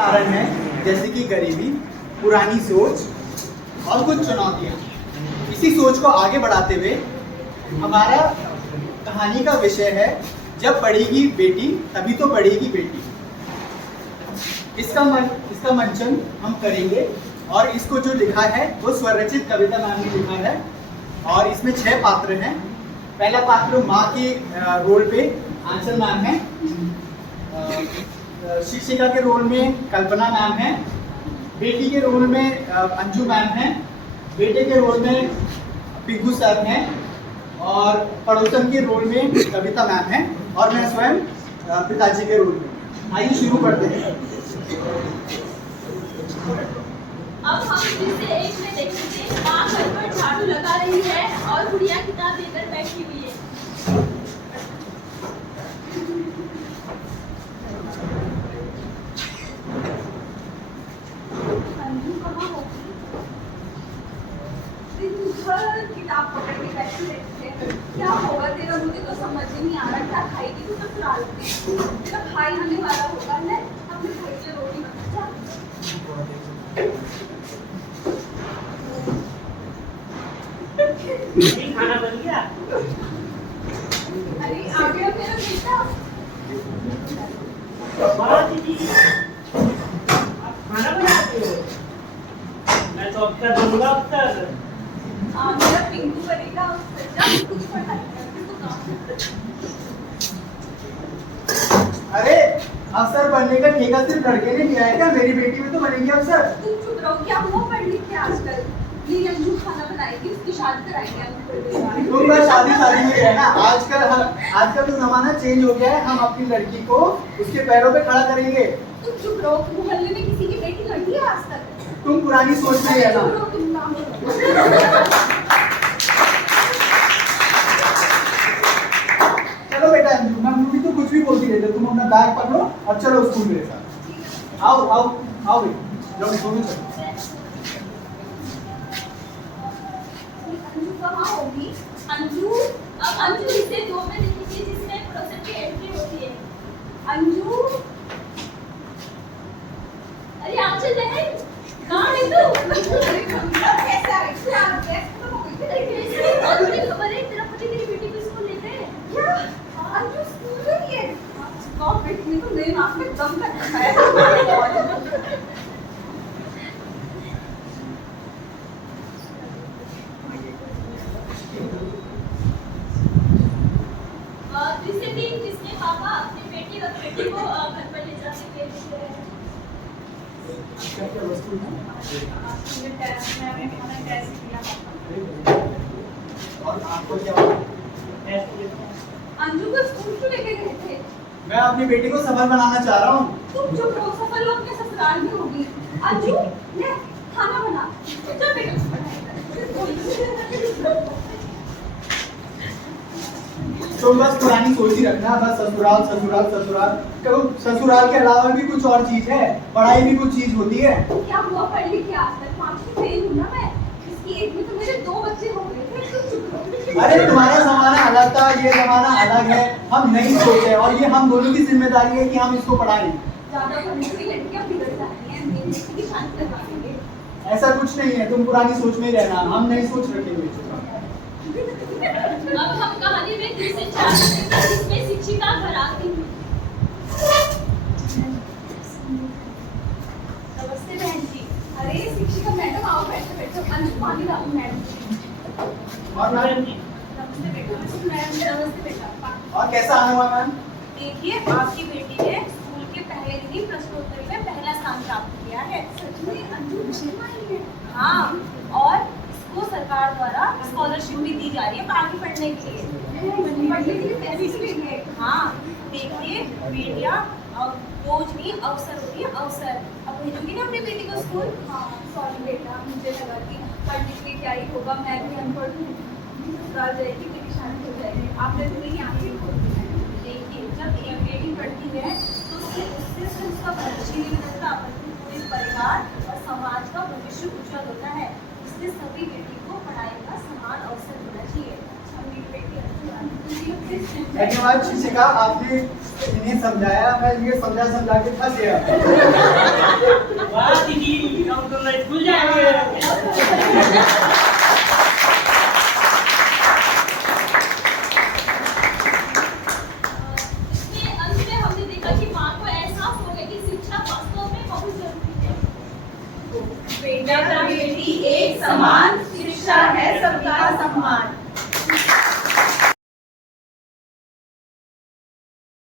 कारण है जैसे कि गरीबी, पुरानी सोच और कुछ चुनौतियाँ। इसी सोच को आगे बढ़ाते हुए हमारा कहानी का विषय है जब पढ़ेगी बेटी तभी तो पढ़ेगी बेटी। इसका मंचन हम करेंगे और इसको जो लिखा है वो स्वरचित कविता मैम ने लिखा है और इसमें 6 पात्र हैं। पहला पात्र माँ के रोल पे आंचल मैम है, शिक्षिका के रोल में कल्पना मैम है, बेटी के रोल में अंजू मैम है, बेटे के रोल में पिंकू सर हैं और पड़ोसन के रोल में कविता मैम है और मैं स्वयं पिताजी के रोल में। आइए शुरू करते हैं। अब हम दृश्य 1 में देखेंगे माँ घर पर झाड़ू लगा रही है और गुड़िया किताब लेकर बैठी हुई है। अंजू कहाँ होगी? दिन भर किताब पकड़ के बैठी रहती है। क्या होगा तेरा? मुझे तो समझ ही नहीं आ रहा। क्या खाएगी तू? तो ससुराल में तेरा भाई आने वाला होगा है, अपने भाई के रोटी बना। खाना बन गया? अरे आ गया मेरा बेटा। दीदी आप खाना बनाते हो? मैं तो अब क्या दूंगा अब तक। मेरा पिंकू बनेगा। कुछ पढ़ाई करके तो काम। अरे अफसर बनने का ठेका सिर्फ लड़के ने लिया है क्या? मेरी बेटी में तो बनेगी अफसर। तुम चुप रहो। क्या हुआ पढ़ लिख के आजकल? ये अंजू खाना बनाएगी, उसकी शादी कराएंगे हम। तुम बस शादी में रहना। आजकल तो जमाना चेंज हो गया है। हम अपनी लड़की को उसके पैरों पे खड़ा करेंगे। तुम चुप रहो। मोहल्ले में किसी की बेटी लड़ी है आज तक? तुम पुरानी सोच में रहना। चुप रहो, तुम नाम लो। चलो बेटा अंजू, मैं भी तो कुछ भी बोलती रहती। तुम अपना बैग पकड़ो और चलो स्कूल मेरे साथ। आओ आओ आओ बेटा, चलो स्कूल में चलो। अंजू कहाँ होगी? अंजू अब अंजू इसे 2 में देखेंगे जिसमें प्रोसेस की एंट्री होती है। अंजू अरे आंचल बहन कहाँ है तू? अरे कमला कैसा है? क्या तो हो गई? अरे कैसे? और मुझे खबर है तेरा पति तेरी बेटी को स्कूल लेते हैं। क्या अंजू स्कूल गई है? बाप बेटी ने तो मेरे नाक में दम कर रखा है। दृश्य 3 जिसमें पापा अपनी बेटी और बेटी को घर पर ले जाते हुए दिख रहे हैं। क्या क्या वस्तु है? मुझे टेस्ट में हमें खाना टेस्ट किया। और आपको क्या? अंजू को स्कूल क्यों लेके गए थे? मैं अपनी बेटी को सफल बनाना चाह रहा हूँ। तुम चुप रहो। सफल लोग के ससुराल में होगी। अंजू ले खाना बना। चल बेटा। तुम बस पुरानी सोच ही रखना। बस ससुराल ससुराल ससुराल। कहो ससुराल के अलावा भी कुछ और चीज है। पढ़ाई भी कुछ चीज होती है। क्या हुआ पढ़ लिख के आज तक? 5वीं फेल हूँ ना मैं। इसकी एज में तो मेरे 2 बच्चे हो गए थे। तुम चुप रहो। अरे तुम्हारा जमाना अलग था, ये जमाना अलग है। हम नई सोच है और ये हम दोनों की जिम्मेदारी है कि हम इसको पढ़ाएं। ज्यादा पढ़ी हुई लड़कियां बिगड़ जाती हैं। मेरी बेटी की शादी करवा देंगे। ऐसा कुछ नहीं है। तुम पुरानी सोच में ही रहना। हम नई सोच रखे हुए। अब हम कहानी में दृश्य 4 देखेंगे जिसमें शिक्षिका घर आती है। नमस्ते बहन जी। अरे शिक्षिका मैडम आओ, बैठो बैठो। अंजू पानी डालो मैडम। और मैम नमस्ते बेटा। नमस्ते बेटा। और कैसा आना हुआ मैम? देखिए आपकी बेटी ने स्कूल के पहले दिन ही प्रश्नोत्तरी में पहला स्थान प्राप्त किया है। सच में अंजू अच्छी आई है। हाँ, और इसको सरकार द्वारा स्कॉलरशिप भी दी जा रही है आगे पढ़ने के लिए। पढ़ने के लिए पैसे भी देंगे। हाँ देखिए बेटियां बोझ नहीं अवसर होती है अवसर। अब भेजोगी ना अपनी बेटी को स्कूल? हाँ सॉरी बेटा, मुझे लगा कि पढ़ने के लिए क्या ही होगा। मैं भी अनपढ़ हूँ। ससुराल जाएगी, मेरी शादी हो जाएगी। आपने तो मेरी आंखें खोल दी हैं। देखिए जब एक बेटी पढ़ती है तो उससे सिर्फ उसका भविष्य नहीं बदलता बल्कि पूरे परिवार और समाज का भविष्य उज्जवल होता है। इसलिए सभी बेटी को पढ़ाई का समान अवसर मिलना चाहिए। मेरी बेटी धन्यवाद शिक्षिका, आपने इन्हें समझाया। मैं ये समझा के फंस गया। समान शिक्षा है सबका सम्मान।